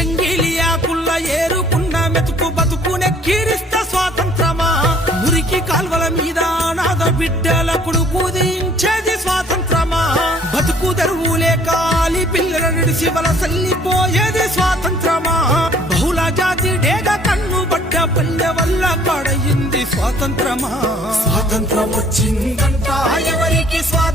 ఎంగిలియాకుల్ల ఏరుకున్న మెతుకు బతుకునే కీరిస్త స్వాతంత్రమా మురికి కాల్వల మీద అనాథ బిడ్డల కొడుకు దించేది స్వాతంత్రమా బతుకు తెరువులే కాలి పిల్లల నిడిసి వలసల్లిపోయేది స్వాతంత్రమా బహుళ జాతి డేగ కన్ను బట్ట పల్లె వల్ల పడయింది స్వాతంత్రమా స్వాతంత్రం వచ్చిందంట ఎవరికి స్వాతంత్రం